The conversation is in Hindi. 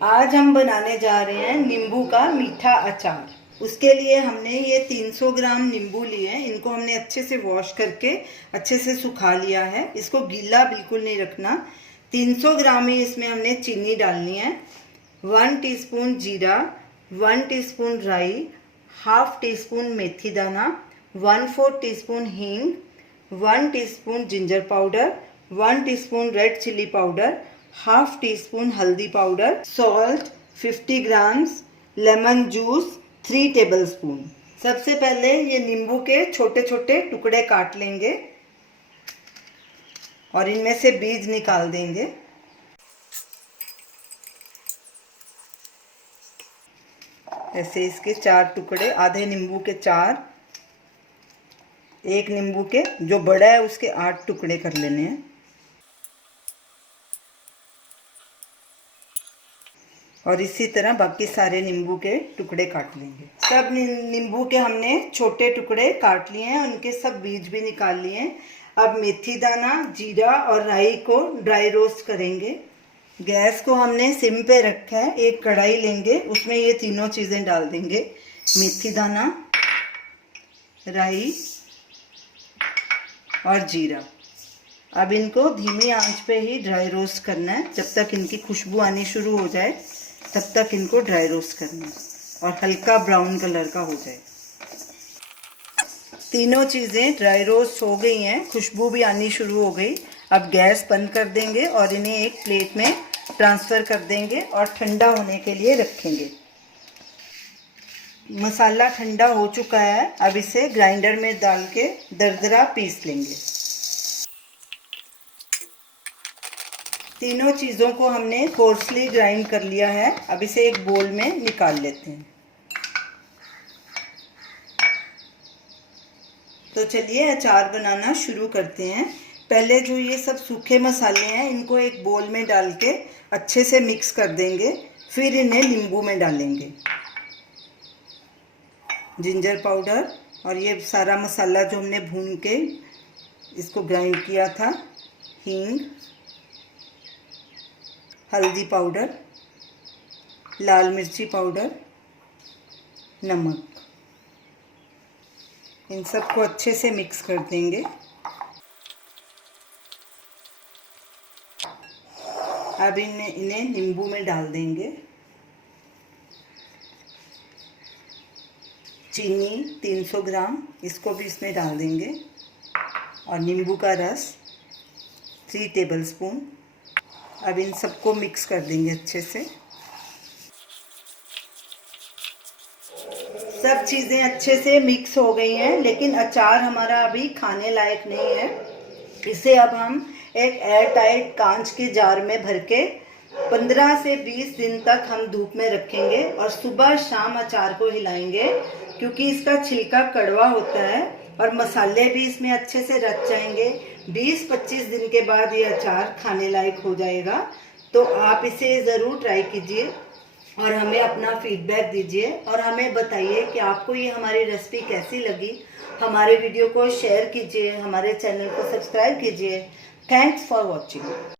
आज हम बनाने जा रहे हैं नींबू का मीठा अचार। उसके लिए हमने ये 300 ग्राम नींबू लिए हैं। इनको हमने अच्छे से वॉश करके अच्छे से सुखा लिया है। इसको गीला बिल्कुल नहीं रखना। 300 ग्राम ही इसमें हमने चीनी डालनी है। 1 टीस्पून जीरा, 1 टीस्पून राई, हाफ टी स्पून मेथी दाना, 1/4 teaspoon hing, 1 teaspoon ginger powder, 1 teaspoon red chilli powder, half teaspoon haldi powder, salt 50 grams, lemon juice 3 tablespoon. सबसे पहले ये नींबू के छोटे छोटे टुकड़े काट लेंगे और इनमें से बीज निकाल देंगे। ऐसे इसके 4 टुकड़े, आधे नींबू के 4, एक नींबू के जो बड़ा है उसके 8 टुकड़े कर लेने हैं। और इसी तरह बाकी सारे नींबू के टुकड़े काट लेंगे। सब नींबू के हमने छोटे टुकड़े काट लिए हैं, उनके सब बीज भी निकाल लिए हैं। अब मेथी दाना, जीरा और राई को ड्राई रोस्ट करेंगे। गैस को हमने सिम पे रखा है। एक कढ़ाई लेंगे, उसमें ये तीनों चीज़ें डाल देंगे, मेथी दाना, राई और जीरा। अब इनको धीमी आंच पे ही ड्राई रोस्ट करना है। जब तक इनकी खुशबू आनी शुरू हो जाए तब तक इनको ड्राई रोस्ट करना है और हल्का ब्राउन कलर का हो जाए। तीनों चीज़ें ड्राई रोस्ट हो गई हैं, खुशबू भी आनी शुरू हो गई। अब गैस बंद कर देंगे और इन्हें एक प्लेट में ट्रांसफ़र कर देंगे और ठंडा होने के लिए रखेंगे। मसाला ठंडा हो चुका है। अब इसे ग्राइंडर में डाल के दरदरा पीस लेंगे। तीनों चीज़ों को हमने कोर्सली ग्राइंड कर लिया है। अब इसे एक बोल में निकाल लेते हैं। तो चलिए अचार बनाना शुरू करते हैं। पहले जो ये सब सूखे मसाले हैं इनको एक बोल में डाल के अच्छे से मिक्स कर देंगे। फिर इन्हें नींबू में डालेंगे। जिंजर पाउडर और ये सारा मसाला जो हमने भून के इसको ग्राइंड किया था, हींग, हल्दी पाउडर, लाल मिर्ची पाउडर, नमक, इन सबको अच्छे से मिक्स कर देंगे। अब इन्हें नींबू में डाल देंगे। चीनी 300 ग्राम, इसको भी इसमें डाल देंगे और नींबू का रस 3 टेबलस्पून। अब इन सबको मिक्स कर देंगे अच्छे से। सब चीज़ें अच्छे से मिक्स हो गई हैं, लेकिन अचार हमारा अभी खाने लायक नहीं है। इसे अब हम एक एयर टाइट कांच के जार में भर के 15 से 20 दिन तक हम धूप में रखेंगे और सुबह शाम अचार को हिलाएंगे, क्योंकि इसका छिलका कड़वा होता है और मसाले भी इसमें अच्छे से रच जाएंगे। 20-25 दिन के बाद ये अचार खाने लायक हो जाएगा। तो आप इसे ज़रूर ट्राई कीजिए और हमें अपना फीडबैक दीजिए और हमें बताइए कि आपको ये हमारी रेसिपी कैसी लगी। हमारे वीडियो को शेयर कीजिए, हमारे चैनल को सब्सक्राइब कीजिए। Thanks for watching.